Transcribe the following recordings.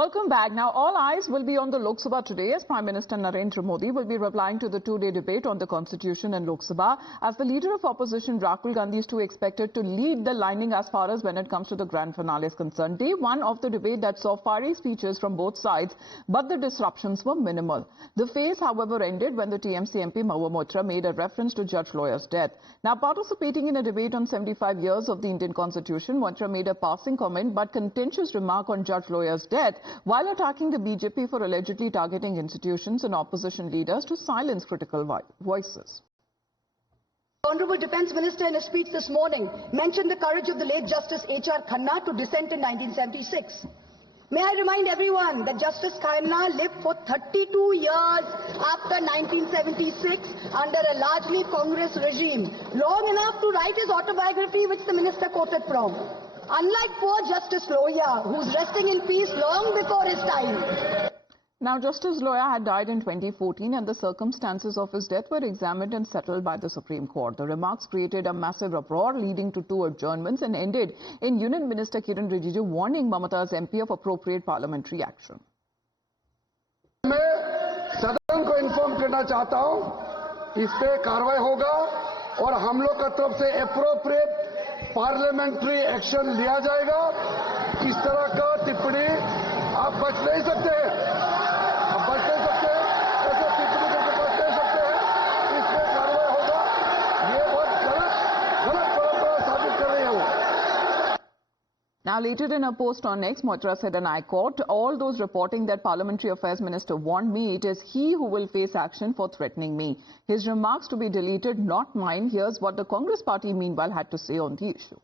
Welcome back. Now, all eyes will be on the Lok Sabha today as Prime Minister Narendra Modi will be replying to the two-day debate on the Constitution in Lok Sabha. As the leader of opposition, Rahul Gandhi is too expected to lead the lining as far as when it comes to the grand finale is concerned. Day one of the debate that saw fiery speeches from both sides, but the disruptions were minimal. The phase, however, ended when the TMC MP Mahua Moitra made a reference to Judge Loya's death. Now, participating in a debate on 75 years of the Indian Constitution, Moitra made a passing comment but contentious remark on Judge Loya's death, while attacking the BJP for allegedly targeting institutions and opposition leaders to silence critical voices. Honorable Defence Minister in a speech this morning mentioned the courage of the late Justice H.R. Khanna to dissent in 1976. May I remind everyone that Justice Khanna lived for 32 years after 1976 under a largely Congress regime, long enough to write his autobiography, which the minister quoted from. Unlike poor Justice Loya, who's resting in peace long before his time. Now, Justice Loya had died in 2014 and the circumstances of his death were examined and settled by the Supreme Court. The remarks created a massive uproar leading to 2 adjournments and ended in Union Minister Kiran Rijiju warning Mamata's MP of appropriate parliamentary action. मैं सदन को inform करना चाहता हूं, इस पे कार्रवाई होगा और हम लोग की तरफ से एप्रोप्रिएट पार्लियामेंट्री एक्शन लिया जाएगा। इस तरह का टिप्पणी आप बच नहीं सकते हैं, आप बच नहीं सकते हैं, ऐसे टिप्पणी करके बच नहीं सकते हैं। इस पे कार्रवाई होगा। ये बहुत गलत परंपरा साबित कर रही है वो। Now, later in a post on X, Moitra said, and I quote, all those reporting that Parliamentary Affairs Minister warned me, it is he who will face action for threatening me. His remarks to be deleted, not mine. Here's what the Congress party meanwhile had to say on the issue.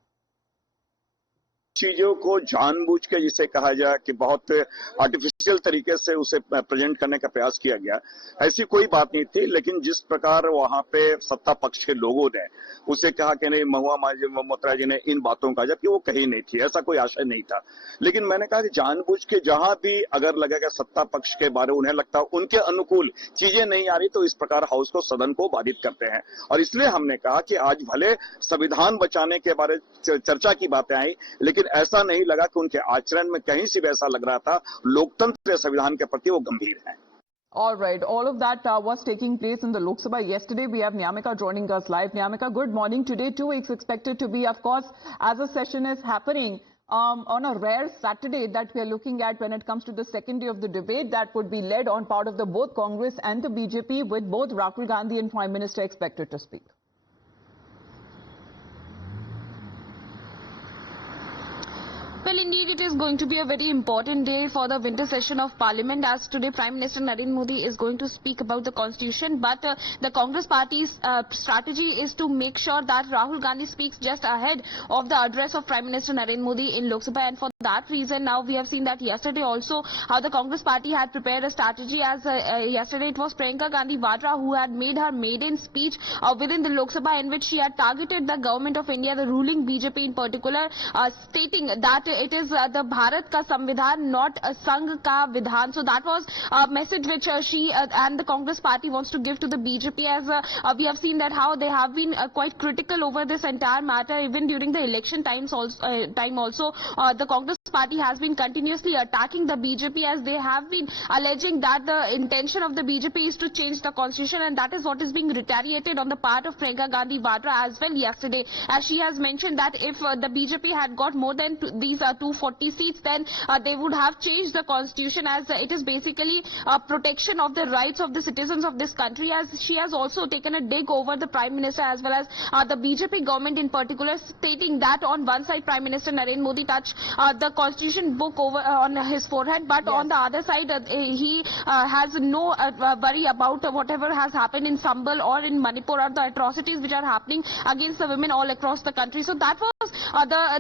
चीजों को जानबूझ के जिसे कहा जाए कि बहुत artificial तरीके से उसे प्रेजेंट करने का प्रयास किया गया, ऐसी कोई बात नहीं थी। लेकिन जिस प्रकार वहां पे सत्ता पक्ष के लोगों ने उसे कहा कि नहीं, महुआ मोइत्रा जी ने इन बातों का, जबकि वो कही नहीं थी, ऐसा कोई आशय नहीं था। लेकिन मैंने कहा कि जानबूझ के जहां भी अगर लगेगा सत्ता पक्ष के बारे उन्हें लगता उनके अनुकूल चीजें नहीं आ रही, तो इस प्रकार हाउस को, सदन को बाधित करते हैं। और इसलिए हमने कहा कि आज भले संविधान बचाने के बारे चर्चा की बातें आई, लेकिन ऐसा नहीं लगा कि उनके आचरण में कहीं से भी ऐसा लग रहा था लोकतंत्र या संविधान के प्रति वो गंभीर हैं। All right. All of that was taking place in the Lok Sabha yesterday. We have Nyamika joining us live. Nyamika, good morning. Today, too, it's expected to be, of course, as a session is happening on a rare Saturday that we are looking at when it comes to the second day of the debate that would be led on part of the both Congress and the BJP, with both Rahul Gandhi and Prime Minister expected to speak. Well, indeed, it is going to be a very important day for the winter session of Parliament, as today Prime Minister Narendra Modi is going to speak about the Constitution. But the Congress party's strategy is to make sure that Rahul Gandhi speaks just ahead of the address of Prime Minister Narendra Modi in Lok Sabha. And for that reason, now we have seen that yesterday also how the Congress party had prepared a strategy, as yesterday it was Priyanka Gandhi Vadra who had made her maiden speech within the Lok Sabha, in which she had targeted the government of India, the ruling BJP in particular, stating that it is the Bharat ka Samvidhan, not a Sangh ka Vidhan. So that was a message which she and the Congress party wants to give to the BJP, as we have seen that how they have been quite critical over this entire matter. Even during the election time also, the Congress party has been continuously attacking the BJP, as they have been alleging that the intention of the BJP is to change the constitution, and that is what is being retaliated on the part of Priyanka Gandhi Vadra as well yesterday, as she has mentioned that if the BJP had got more than these 240 seats, then they would have changed the constitution, as it is basically protection of the rights of the citizens of this country. As she has also taken a dig over the Prime Minister as well as the BJP government in particular, stating that on one side Prime Minister Narendra Modi touched the constitution book over on his forehead, but yes, on the other side he has no worry about whatever has happened in Sambal or in Manipur, or the atrocities which are happening against the women all across the country. So that was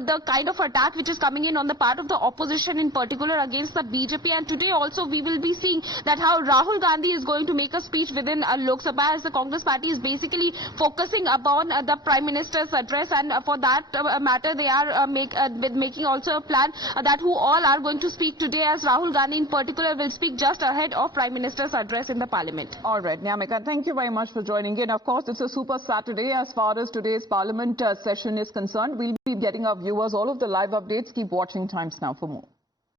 the kind of attack which is coming in on the part of the opposition in particular against the BJP. And today also we will be seeing that how Rahul Gandhi is going to make a speech within Lok Sabha, as the Congress party is basically focusing upon the Prime Minister's address, and for that matter they are making also a plan that who all are going to speak today, as Rahul Gandhi in particular will speak just ahead of Prime Minister's address in the Parliament. All right, Nyamika, thank you very much for joining in. Of course, it's a super Saturday as far as today's Parliament session is concerned. We'll be getting our viewers all of the live updates. Keep watching Times Now for more.